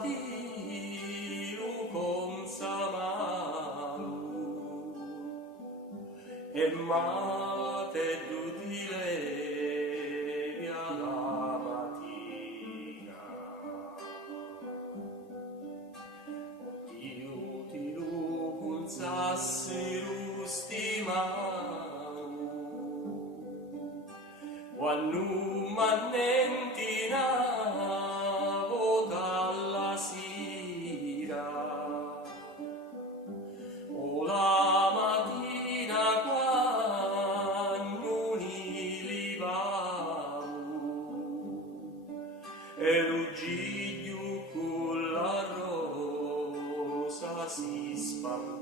sadiru con samaru e mate d'utile alla mattina. Io ti con sassiru stimaru quando m'annentinavo dalla sera o la mattina quando li livavo e l'ugiglio con la rosa si spaventava.